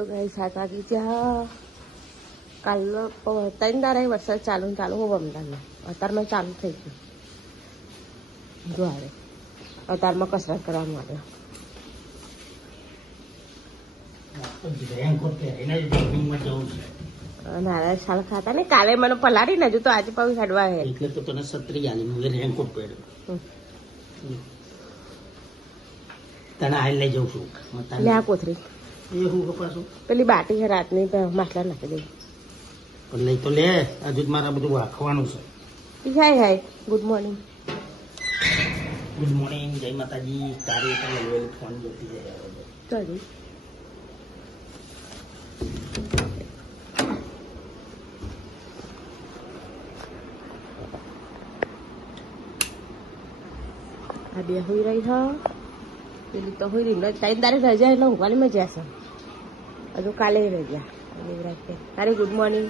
તો ગઈ 7 વાગી ત્યાં કાલનો 3 દાડા વરસાદ ચાલુ અમદાવાદમાં અત્યારમાં ચાલુ થઈ ગયું જો આવે અત્યારમાં કસરત કરવાનું આવે નારા શાલ ખાતા ને કાલે મને પલાળી ને હજુ તો આજે પાછું હેડવા હે એટલે તો તને છત્રી આલી મને રેનકોટ પહેર્યો તને હાલ લઈ જાઉં છું લે આ કોથરી એ હું કપાસું પેલી બાટી છે રાતની માટલા નાખી દઈ પણ લઈ તો લે હજુ મારા બધું રાખવાનું છે હાય ગુડ મોર્નિંગ જય માતાજી તારી ફોન જોતી જાય ચાલો આ બે હોઈ રહી છે પેલી તો હોઈ રહી 3 તારીખ રજા એટલે ઊંઘવાની મજા છે હજુ કાલે રજા તારી ગુડ મોર્નિંગ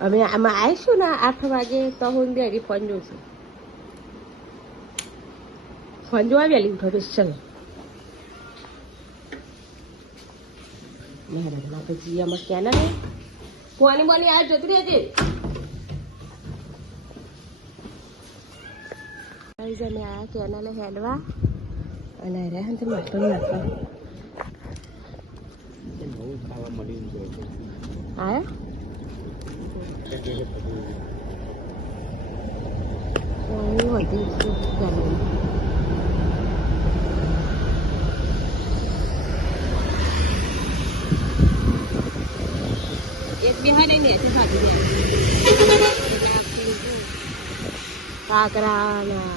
અમે આમાં આવીશું ને 8 વાગે તો હું બે ફોન જોઈશું ફોન જોવા વહેલી ઉઠો ચલો મેં પછી આમાં ક્યાં ના કોની બોલી આ જતી રહેતી અમે આ કેનાલે હેડવા અને રહ્યા તો માટલું નાખવા નવું ખાવા મળ્યું છે એક બિહારી ને કાકરા ના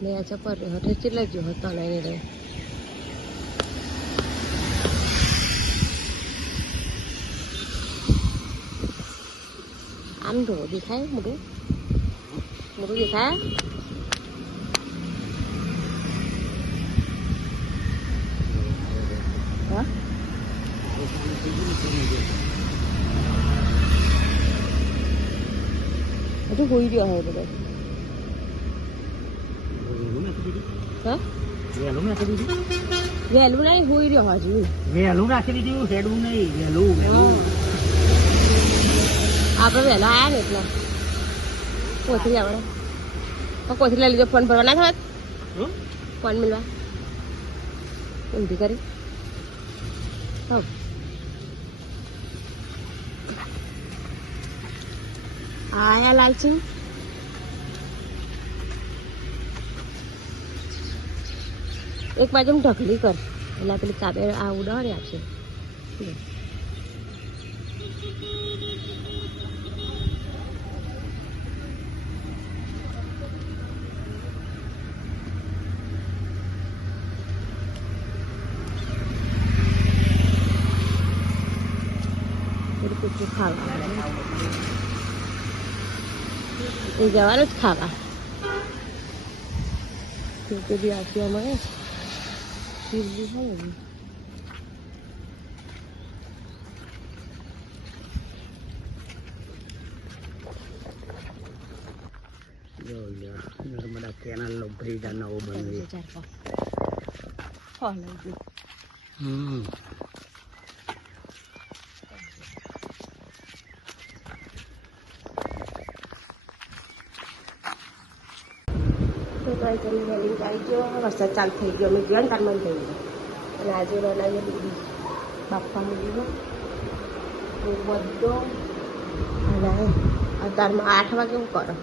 ને ચપર હટે ચીલે જો હતો નહીં રે આમ તો દેખાય મોટું દેખાય હા હજુ હોઈ ગયો હે બધો વહેલું નહીં હોઈ રહ્યો હજુ વહેલું રાખી દીધું હેડવું નહીં વહેલું આપણે વહેલા આવ્યા ને એટલે કોથરી આવડે કોથરી લઈ લીધો ફોન ભરવા ના થાત ફોન મિલવા ઊંધી કરી હા આયા લાલચી એક બાજુ ઢકલી કર એટલે પેલી કાબે આ ઉડાડી આપશે ખાવા એ જવાનું જ ખાવા બી આપી અમારે શિવજી હોય ને નર્મદા કેનાલ નો બ્રિજ આ નવો બન્યો વરસાદ ચાલુ થઈ ગયો અમે ગયા ને તારમાં થઈ ગયો અને આજે બનાવીએ દીદી બાપા મૂકી બધો અને અત્યારમાં 8 વાગે હું કરો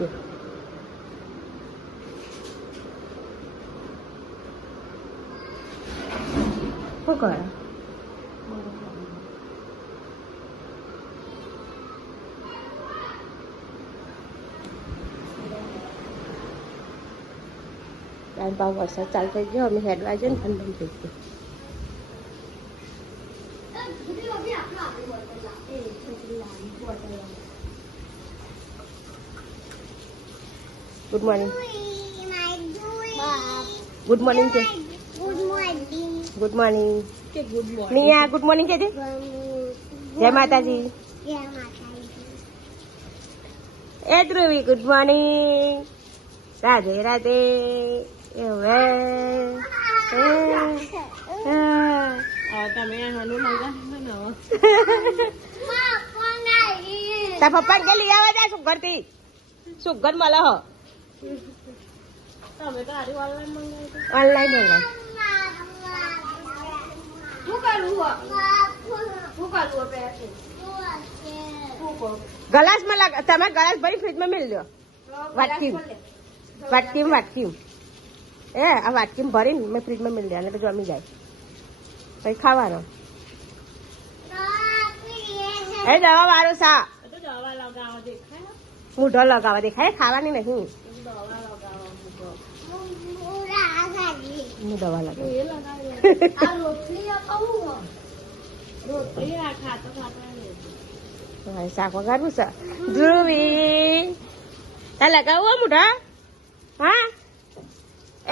શું કરો વરસાદ ચાલુ થઈ ગયો અમે હેડવા જઈએ ને ઠંડુ થઈ ગયું ગુડ મોર્નિંગ ગુડ મોર્નિંગ છે good morning Niya good morning કહેજે જય માતાજી એ ધ્રુવી ગુડ મોર્નિંગ. રાધે રાધે. હવે તમે તાર પપ્પા કે લઈ આવે જા સુગર થી. સુગર મળે હો. તમે તો ઓનલાઈન મંગાવી. ગલાસમાં તમે ગલાસ ભરી ફ્રીજમાં મેળ દો. વાટકીમ એ આ વાટકીમ ભરીને મેં ફ્રીજમાં મેળ દે એટલે જમી જાય પછી ખાવાનો. એ દવા વાળું સા મૂઢો લગાવવા દેખાય ખાવાની નહીં. હું દવા લગાવું શાક વગાડવું છે. ધ્રુવી તાર લગાવું મોઢા. હા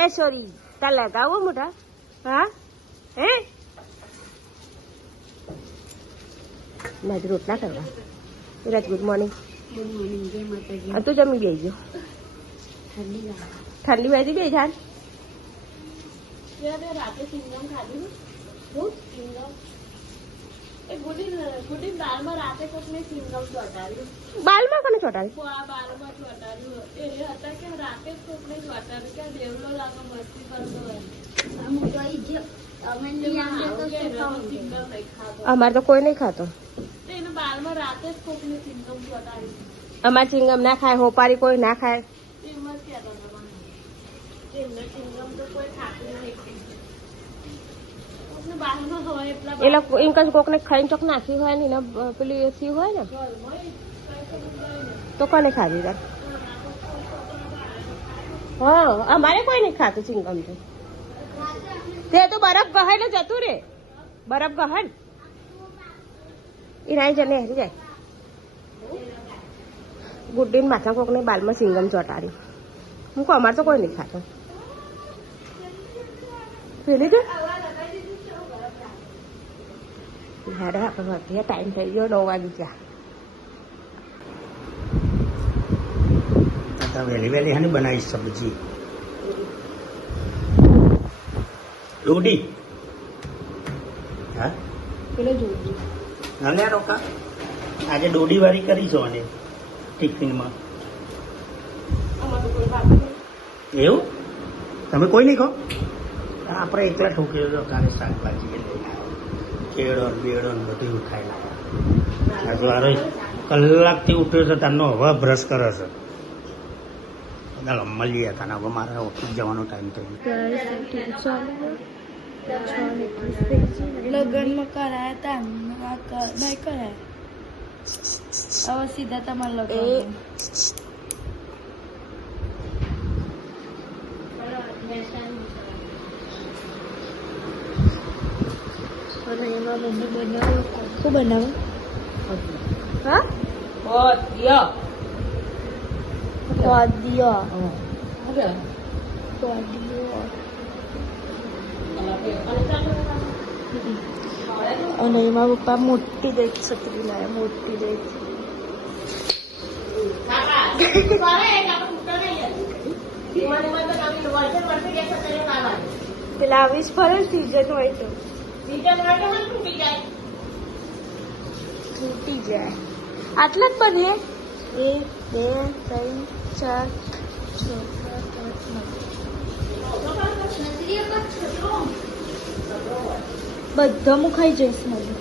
એ સોરી તાર લગાવું મોઢા. હા હે મારી રોટલા કરવા. Viraj good morning. તું જમી બેસજો. ઠંડી વાજી બે જાન રાતે સિંગમ ખાધું. બાલમાં કોને ચોટાડ્યું? અમારે તો કોઈ નહીં ખાતો. અમારે ચિંગમ ના ખાય. હોપારી કોઈ ના ખાય. એ લોકો એમ કશું કોકને ખાઈને ચોક નાખી હોય ને પેલી એસી હોય ને તો કોને ખાધી તાર? હા અમારે કોઈ નહીં ખાતું ચિંગમ તો. તે તો બરફ ગહાય ને જતું રે. બરફ ગહાય એ રાઈ જને હરી જાય. ગુડ્ડીને માથા કોકને બાલમાં સિંગમ ચોટાડી. હું કહું અમારે તો કોઈ નહીં ખાતો. પેલી કે હેડે આપણે ટાઈમ થઈ ગયો 9 વાગી ગયા. વહેલી વહેલી હાની બનાવી સબ્જી રોટી. હા પેલો જોડી ના રોકા આજે દોડી વાળી કરી છો અને ટિફિનમાં. એવું તમે કોઈ નહીં ખો? આપણે એકલા ઠોકી દો. કાલે શાકભાજી લઈને કેળો બેડો બધું ઉઠાઈ લાવ્યા. હજુ આરો કલાકથી ઉઠ્યો છે તારનો હવે બ્રશ કરે છે. ચાલો મળીએ તાને. હવે મારે ઓફિસ જવાનો ટાઈમ થઈ ગયો. લગ્નમાં કરાયા હતા નહીં કરાયા. હવે સીધા તમારા લગ્ન. એમાં મમ્મી બનાવું. શું બનાવું? હા અને એમાં પપ્પા મોટી દેખ છત્રી લાયા. મોટી દેખ પેલા આવીશ ફરે સીઝન હોય તો તૂટી જાય. આટલા જ બને. 1 2 3 4 6 બધા હું ખાઈ જઈશ. મારું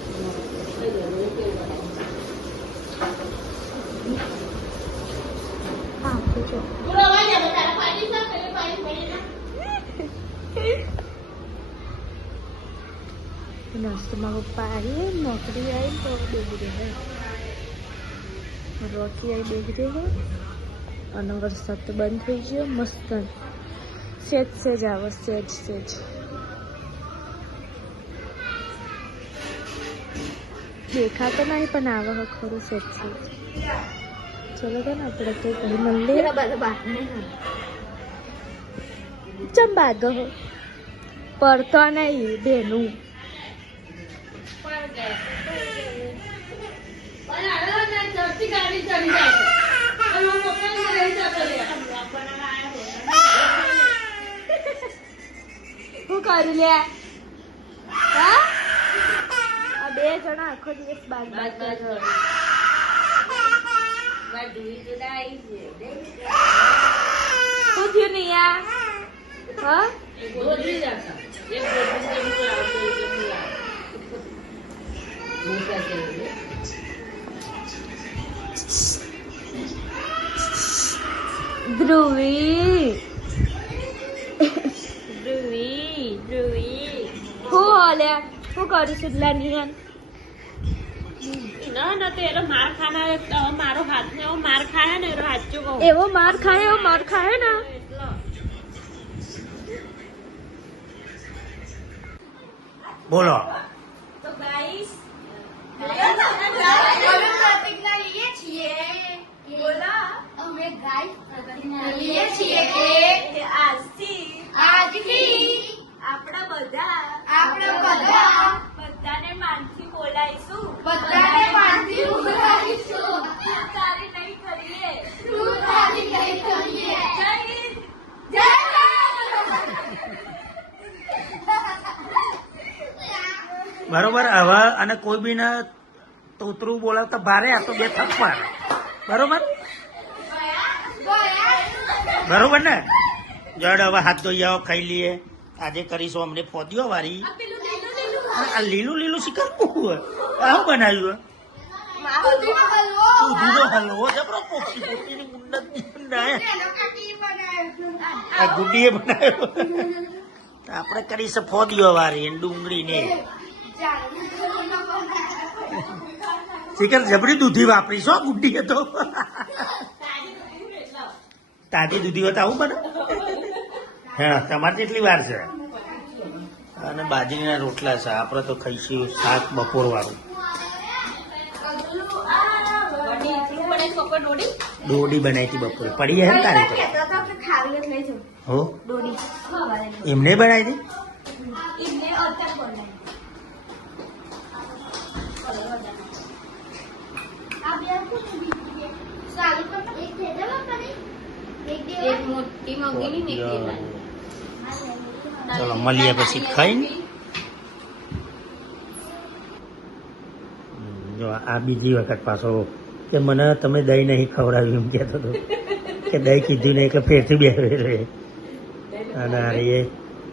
નાસ્તામાં પપ્પા આવીએ. નોકરી આવી તો બેગી રહે. રોકી આવી બેગી રહે. અને વરસાદ તો બંધ થઈ ગયો. મસ્ત સેજ સેજ આવે. સેજ સેજ દેખાતો નહીં પણ આવે ખરું સેજ સેજ. ચલો તો ને આપણે તો ભાઈ મંદિર ચમ બાગો પડતો નહીં બેનું. ગાડી ચડી જાય. કર્યું લે હા આ બે જણા આખો દિવસ બાર બાર કરે શું થયું નહીં યાર હા ધ્રુવી ધ્રુવી ધ્રુવી હું હાલ્યા શું કરું છું લાની ના ના તો એનો માર ખાના મારો હાથ ને એવો માર ખાય ને એનો હાથ ચૂકો એવો માર ખાય ને બોલો તો ગાઈસ અમે ગાય છીએ કે આજથી આપણા બધા બધાને માનથી બોલાઈશું તારી નહીં કરીએ જય બરોબર હવે અને કોઈ બી ને તોતરું બોલાવતા ભારે આ તો બે થપ મારે બરોબર ને જડ હવે હાથ ધોઈ આવો ખાઈ લઈએ આજે કરીશું અમને ફોદીઓ વાળી આ લીલું શિકાર હોય આવું બનાવ્યું દૂધીનો હલવો જબરો પોપટીની મુંડત આ ગુડીએ બનાવ્યો આપણે કરીશું ફોદીઓ વાળી ડુંગળી ને શિકાર જબરી દૂધી વાપરીશો ગુડી તો તાજી દૂધી હોય તો આવું બને હા તમારે જેટલી વાર છે અને બાજરીના રોટલા છે આપણે તો ખાઈશું શાક બપોર વાળું દોડી બનાવી હતી બપોરે પડી હે ને તારી તો હો એમને બનાવી હતી ચલો મળીએ પછી ખાઈને જો આ બીજી વખત પાછો કે મને તમે દહીં નહીં ખવડાવ્યું એમ કહેતો હતો કે દહીં કીધું નહીં એટલે ફેરથી બેસે અને અરે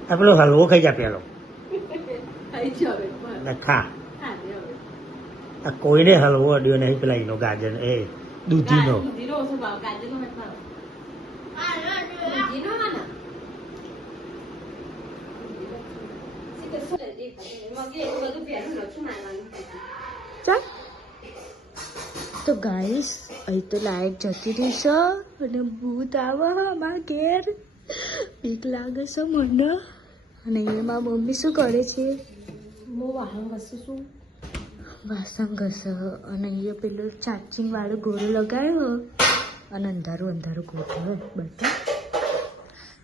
આ પેલો હલવો ખાઈ જા પેલો ખા આ કોઈને હલવો અડ્યો નહીં પેલા એનો ગાજર એ દૂધીનો ચાલ તો ગાઈસ અહીં તો લાઈટ જતી રહી છે અને ભૂત આવે અમારા ઘેર બીક લાગે છે મને અને અહીંયા મારી મમ્મી શું કરે છે વાસણ ઘસે અને અહીંયા પેલું ચાર્જિંગ વાળું ગોળો લગાવ્યો અને અંધારું ગોઠવે બધા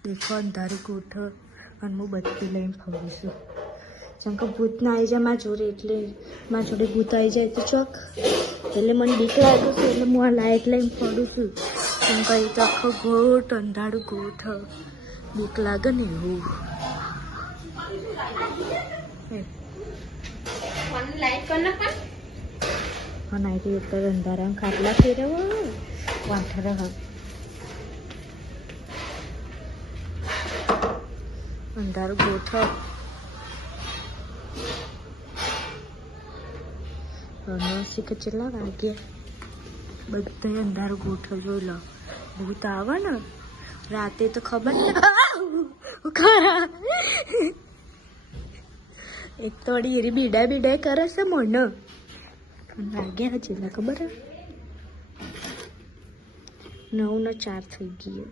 દેખો અંધારું ગોઠવ અને હું બત્તી લઈને ફરું છું જેમ કે ભૂત ના આવી જાય મારા જોડે એટલે મારા જોડે ભૂત આવી જાય તો ચોક એટલે મને બીક લાગે છે એટલે હું આ લાઇટ લઈને ફરું છું કેમ કે તો આખો ગોઠ અંધારું ગોઠવ બીક લાગે ને એવું હા નાઈટી ઉપર અંધારા ખાટલા ફેરવો વાઠર અંધારું ગોઠવ શીખે કેટલા વાગ્યા બધા અંધારું ગોઠવ જોઈ લો ભૂત આવે ને રાતે તો ખબર ખરા એક તો વળી એરી બીડા કરે છે મને વાગ્યા છેલ્લા ખબર 9:04 થઈ ગયો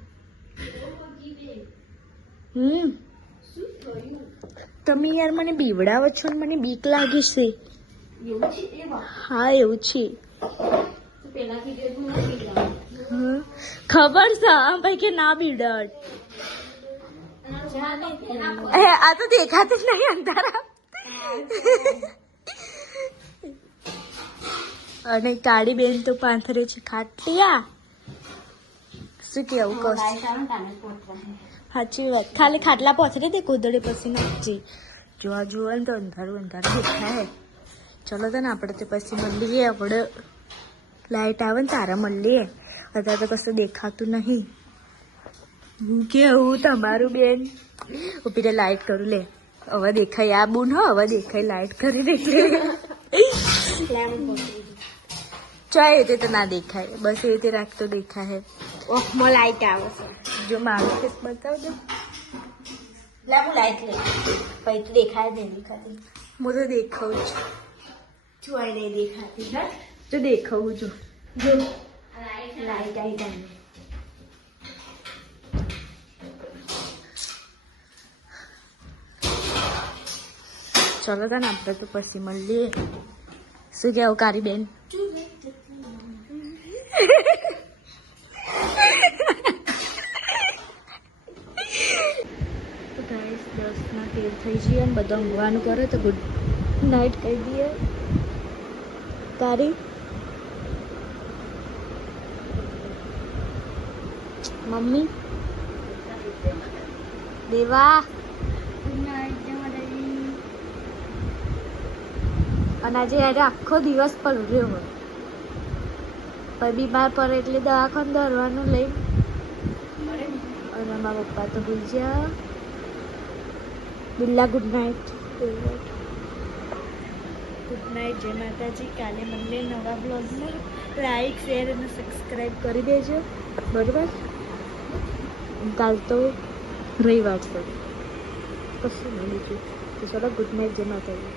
તમે યાર મને બીવડાવો છો ને મને બીક લાગે છે હા એવું છે ખબર છે હા ભાઈ કે ના બીડટ આ તો દેખાતું જ નહીં અંધારા અને કાળી બેન તો પાંથરે છે ખાટિયા શું કેવું કહું સાચી વાત ખાલી ખાટલા પહોંચી દે કોદડે પછી નાખજે જોવા જોવા ને તો અંધારું અંધારું દેખાય ચલો તો ને આપણે તો પછી મળીએ આપણે લાઈટ આવે ને તારા મળીએ અત્યારે તો કશું દેખાતું નહીં હું કેવું તમારું બેન ઉભી રે લાઈટ કરું લે હવે દેખાય આ બુન હો હવે દેખાય લાઈટ કરી દે ચાય એ તો ના દેખાય બસ એ રીતે રાખતો દેખાય ઓખમાં લાઈટ આવે છે. જો મારું ફેસ બતાવજો લે હું લાઈટ લે પછી તો દેખાય જ નહીં દેખાતી. હું તો દેખાવું છું જોઈ નહીં દેખાતી હા તો દેખાવું છું જો લાઈટ આવી જાય. ચલો તને આપણે તો પછી મળીએ શું કહેવું કારી બેન તો ગાઈસ 10:13 થઈ જઈએ અને બધા ઊંઘવાનું કરે તો ગુડ નાઇટ કહી દઈએ તારી મમ્મી દેવા અને આજે યારે આખો દિવસ પડ્યો હોય પછી બીમાર પડે એટલે દવાખાને દરવાનું લઈ અને મારા પપ્પા તો ભૂલ ગયા બિલ્લા ગુડ નાઇટ ગુડ નાઇટ જય માતાજી કાલે મળીએ નવા બ્લોગમાં લાઈક શેર અને સબસ્ક્રાઈબ કરી દેજો બરાબર કાલ તો રવિવાર છે કશું નહીં બીજું તો ચલો ગુડ નાઇટ જય માતાજી